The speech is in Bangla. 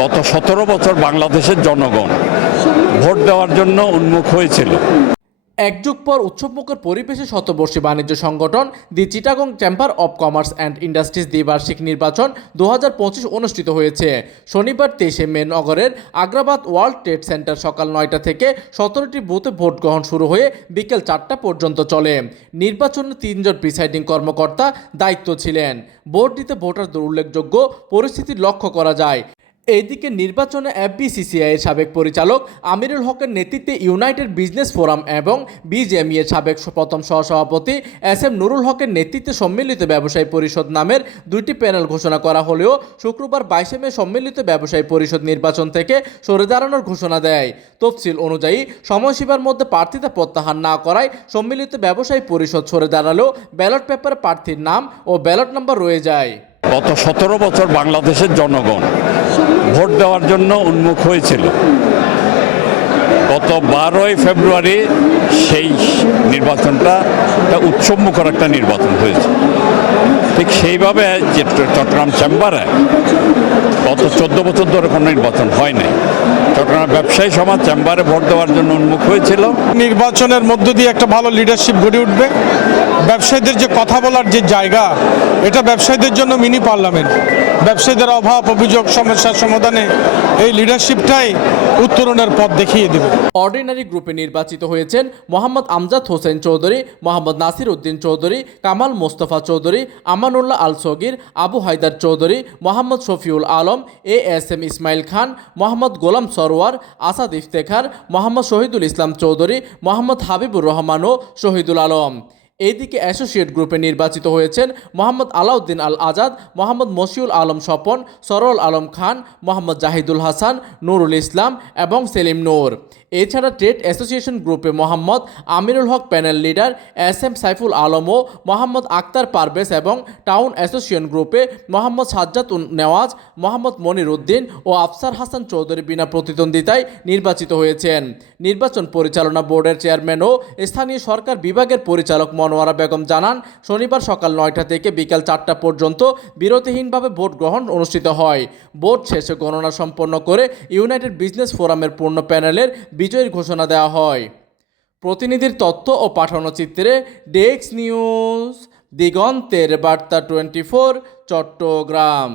গত 17 বছর বাংলাদেশের জনগণ ভোট দেওয়ার জন্য উন্মুখ হয়েছিল। এক যুগ পর উৎসবমুখর পরিবেশে শতবর্ষী বাণিজ্য সংগঠন the Chittagong chamber of commerce and industries দ্বিবার্ষিক নির্বাচন 2025 অনুষ্ঠিত হয়েছে। শনিবার 23 মে নগরের আগ্রাবাদ ওয়ার্ল্ড ট্রেড সেন্টার সকাল 9টা থেকে 17টি বুথে ভোট গ্রহণ শুরু হয়ে বিকেল 4টা পর্যন্ত চলে। নির্বাচনে 3 জন প্রিসাইডিং কর্মকর্তা দায়িত্ব ছিলেন। ভোট দিতে ভোটারদের উল্লেখযোগ্য পরিস্থিতি লক্ষ্য করা যায়। এইদিকে নির্বাচনে এফবিসিসিআই এর সাবেক পরিচালক আমিরুল হকের নেতৃত্বে ইউনাইটেড বিজনেস ফোরাম এবং বিজেএমই এর সাবেক প্রথম সহসভাপতি এস.এম. নুরুল হকের নেতৃত্বে সম্মিলিত ব্যবসায়ী পরিষদ নামের 2টি প্যানেল ঘোষণা করা হলেও শুক্রবার 22 মে সম্মিলিত ব্যবসায়ী পরিষদ নির্বাচন থেকে সরে দাঁড়ানোর ঘোষণা দেয়। তফসিল অনুযায়ী সময়সীমার মধ্যে প্রার্থিতা প্রত্যাহার না করায় সম্মিলিত ব্যবসায়ী পরিষদ সরে দাঁড়ালেও ব্যালট পেপারে প্রার্থীর নাম ও ব্যালট নাম্বার রয়ে যায়। গত 17 বছর বাংলাদেশের জনগণ ভোট দেওয়ার জন্য উন্মুখ হয়েছিল। গত 12ই ফেব্রুয়ারি সেই নির্বাচনটা উৎসবমুখর একটা নির্বাচন হয়েছে। ঠিক সেইভাবে যে চট্টগ্রাম চেম্বারে গত 14 বছর ধরে কোনো নির্বাচন হয় নাই। চট্টগ্রাম ব্যবসায়ী সমাজ চেম্বারে ভোট দেওয়ার জন্য উন্মুখ হয়েছিল। নির্বাচনের মধ্য দিয়ে একটা ভালো লিডারশিপ গড়ে উঠবে। ব্যবসায়ীদের যে কথা বলার যে জায়গা, এটা ব্যবসায়ীদের জন্য মিনি পার্লামেন্ট। ব্যবসায়ীদের অভাব অভিযোগ সমস্যার সমাধানে এই লিডারশিপটাই উত্তরণের পথ দেখিয়ে দেবে। অর্ডিনারি গ্রুপে নির্বাচিত হয়েছেন মোহাম্মদ আমজাদ হোসেন চৌধুরী, মোহাম্মদ নাসির উদ্দিন চৌধুরী, কামাল মোস্তফা চৌধুরী, আমানুল্লাহ আল সগির, আবু হায়দার চৌধুরী, মোহাম্মদ শফিউল আলম, এএসএম ইসমাইল খান, মোহাম্মদ গোলাম সরওয়ার, আসাদ ইফতেখার, মোহাম্মদ শহীদুল ইসলাম চৌধুরী, মোহাম্মদ হাবিবুর রহমান ও শহীদুল আলম। এইদিকে অ্যাসোসিয়েট গ্রুপে নির্বাচিত হয়েছেন মোহাম্মদ আলাউদ্দিন আল আজাদ, মোহাম্মদ মশিউল আলম স্বপন, সরল আলম খান, মোহাম্মদ জাহিদুল হাসান, নুরুল ইসলাম এবং সেলিম নূর। এছাড়া ট্রেড অ্যাসোসিয়েশন গ্রুপে Mohammad Amirul Haque panel leader, S M. Saiful Alam ও মোহাম্মদ আক্তার পারভেজ এবং টাউন অ্যাসোসিয়েশন গ্রুপে মোহাম্মদ সাজ্জাদ নেওয়াজ, মোহাম্মদ মনির উদ্দিন ও আফসার হাসান চৌধুরী বিনা প্রতিদ্বন্দ্বিতায় নির্বাচিত হয়েছেন। নির্বাচন পরিচালনা বোর্ডের চেয়ারম্যান ও স্থানীয় সরকার বিভাগের পরিচালক মনোয়ারা বেগম জানান, শনিবার সকাল 9টা থেকে বিকাল 4টা পর্যন্ত বিরতিহীনভাবে ভোট গ্রহণ অনুষ্ঠিত হয়। ভোট শেষে গণনা সম্পন্ন করে ইউনাইটেড বিজনেস ফোরামের পূর্ণ প্যানেলের বিজয়ীর ঘোষণা দেওয়া হয়। প্রতিনিধির তথ্য ও পাঠানো চিত্রে ডেস্ক নিউজ, দিগন্তের বার্তা 24, চট্টগ্রাম।